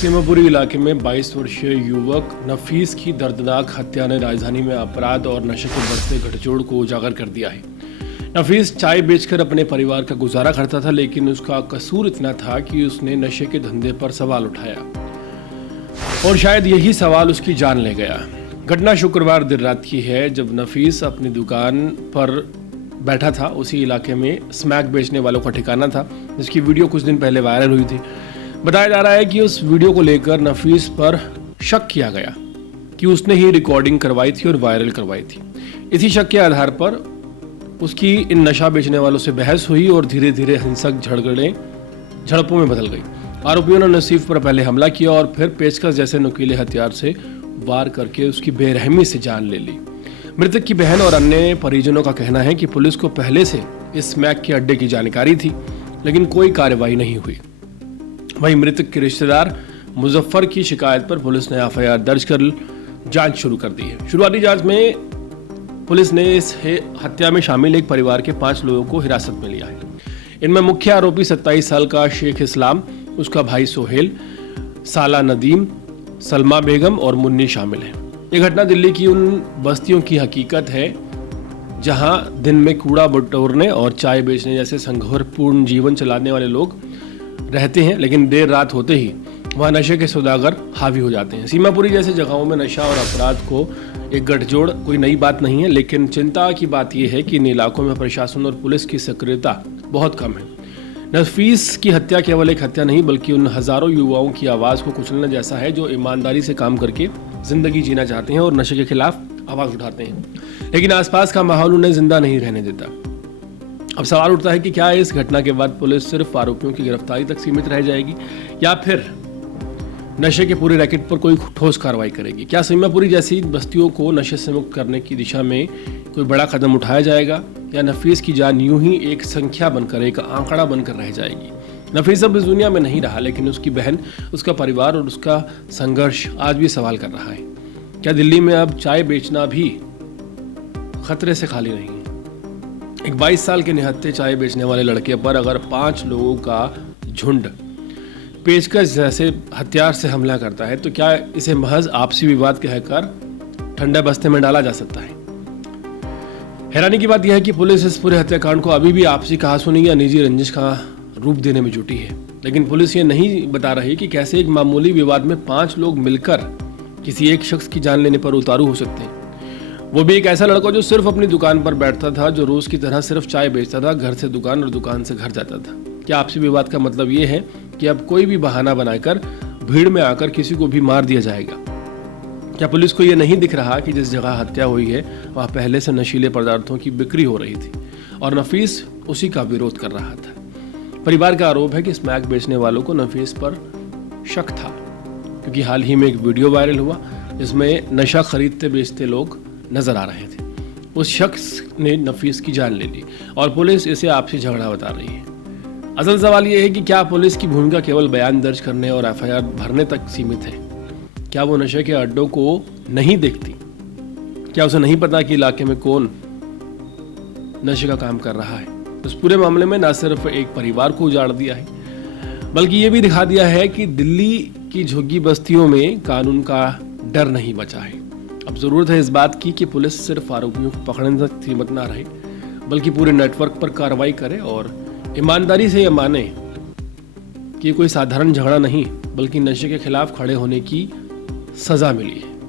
सीमापुरी इलाके में 22 वर्षीय युवक नफीस की दर्दनाक हत्या ने राजधानी में अपराध और नशे के बढ़ते गठजोड़ को उजागर कर दिया है। नफीस चाय बेचकर अपने परिवार का गुजारा करता था, लेकिन उसका कसूर इतना था कि उसने नशे के धंधे पर सवाल उठाया और शायद यही सवाल उसकी जान ले गया। घटना शुक्रवार देर रात की है, जब नफीस अपनी दुकान पर बैठा था। उसी इलाके में स्मैक बेचने वालों का ठिकाना था, जिसकी वीडियो कुछ दिन पहले वायरल हुई थी। बताया जा रहा है कि उस वीडियो को लेकर नफीस पर शक किया गया कि उसने ही रिकॉर्डिंग करवाई थी और वायरल करवाई थी। इसी शक के आधार पर उसकी इन नशा बेचने वालों से बहस हुई और धीरे धीरे हिंसक झड़पों में बदल गई। आरोपियों ने नसीफ पर पहले हमला किया और फिर पेचकस जैसे नुकीले हथियार से वार करके उसकी बेरहमी से जान ले ली। मृतक की बहन और अन्य परिजनों का कहना है कि पुलिस को पहले से इस स्मैक के अड्डे की जानकारी थी, लेकिन कोई कार्रवाई नहीं हुई। वहीं मृतक के रिश्तेदार मुजफ्फर की शिकायत पर पुलिस ने एफआईआर दर्ज कर जांच शुरू कर दी है। शुरुआती जांच में पुलिस ने इस हत्या में शामिल एक परिवार के 5 लोगों को हिरासत में लिया है। इनमें मुख्य आरोपी 27 साल का शेख इस्लाम, उसका भाई सोहेल, साला नदीम, सलमा बेगम और मुन्नी शामिल हैं। ये घटना दिल्ली की उन बस्तियों की हकीकत है जहां दिन में कूड़ा बटोरने और चाय बेचने जैसे संघर्षपूर्ण जीवन चलाने वाले लोग रहते हैं, लेकिन देर रात होते ही वहाँ नशे के सौदागर हावी हो जाते हैं। सीमापुरी जैसे जगहों में नशा और अपराध को एक गठजोड़ कोई नई बात नहीं है, लेकिन चिंता की बात यह है कि इन इलाकों में प्रशासन और पुलिस की सक्रियता बहुत कम है। नफीस की हत्या केवल एक हत्या नहीं, बल्कि उन हजारों युवाओं की आवाज़ को कुचलने जैसा है जो ईमानदारी से काम करके जिंदगी जीना चाहते हैं और नशे के खिलाफ आवाज़ उठाते हैं, लेकिन आसपास का माहौल उन्हें जिंदा नहीं रहने देता। अब सवाल उठता है कि क्या इस घटना के बाद पुलिस सिर्फ आरोपियों की गिरफ्तारी तक सीमित रह जाएगी या फिर नशे के पूरे रैकेट पर कोई ठोस कार्रवाई करेगी? क्या सीमापुरी जैसी बस्तियों को नशे से मुक्त करने की दिशा में कोई बड़ा कदम उठाया जाएगा, या नफीस की जान यूं ही एक संख्या बनकर, एक आंकड़ा बनकर रह जाएगी? नफीस अब इस दुनिया में नहीं रहा, लेकिन उसकी बहन, उसका परिवार और उसका संघर्ष आज भी सवाल कर रहा है। क्या दिल्ली में अब चाय बेचना भी खतरे से खाली नहीं है? एक 22 साल के निहत्थे चाय बेचने वाले लड़के पर अगर 5 लोगों का झुंड पेचकस जैसे हथियार से हमला करता है, तो क्या इसे महज आपसी विवाद कहकर ठंडे बस्ते में डाला जा सकता है? हैरानी की बात यह है कि पुलिस इस पूरे हत्याकांड को अभी भी आपसी कहासुनी या निजी रंजिश का रूप देने में जुटी है। लेकिन पुलिस ये नहीं बता रही कि कैसे एक मामूली विवाद में 5 लोग मिलकर किसी एक शख्स की जान लेने पर उतारू हो सकते हैं, वो भी एक ऐसा लड़का जो सिर्फ अपनी दुकान पर बैठता था, जो रोज की तरह सिर्फ चाय बेचता था, घर से दुकान और दुकान से घर जाता था। क्या आपसी विवाद का मतलब ये है कि अब कोई भी बहाना बनाकर भीड़ में आकर किसी को भी मार दिया जाएगा? क्या पुलिस को ये नहीं दिख रहा कि जिस जगह हत्या हुई है वहाँ पहले से नशीले पदार्थों की बिक्री हो रही थी और नफीस उसी का विरोध कर रहा था? परिवार का आरोप है कि स्मैक बेचने वालों को नफीस पर शक था, क्योंकि हाल ही में एक वीडियो वायरल हुआ जिसमें नशा खरीदते बेचते लोग नजर आ रहे थे। उस शख्स ने नफीस की जान ले ली और पुलिस इसे आपसी झगड़ा बता रही है। असल सवाल यह है कि क्या पुलिस की भूमिका केवल बयान दर्ज करने और एफआईआर भरने तक सीमित है? क्या वो नशे के अड्डों को नहीं देखती? क्या उसे नहीं पता कि इलाके में कौन नशे का काम कर रहा है? इस पूरे मामले में न सिर्फ एक परिवार को उजाड़ दिया है, बल्कि ये भी दिखा दिया है कि दिल्ली की झुग्गी बस्तियों में कानून का डर नहीं बचा है। अब जरूरत है इस बात की कि पुलिस सिर्फ आरोपियों को पकड़ने तक सीमित ना रहे, बल्कि पूरे नेटवर्क पर कार्रवाई करे और ईमानदारी से यह माने कि कोई साधारण झगड़ा नहीं, बल्कि नशे के खिलाफ खड़े होने की सजा मिली है।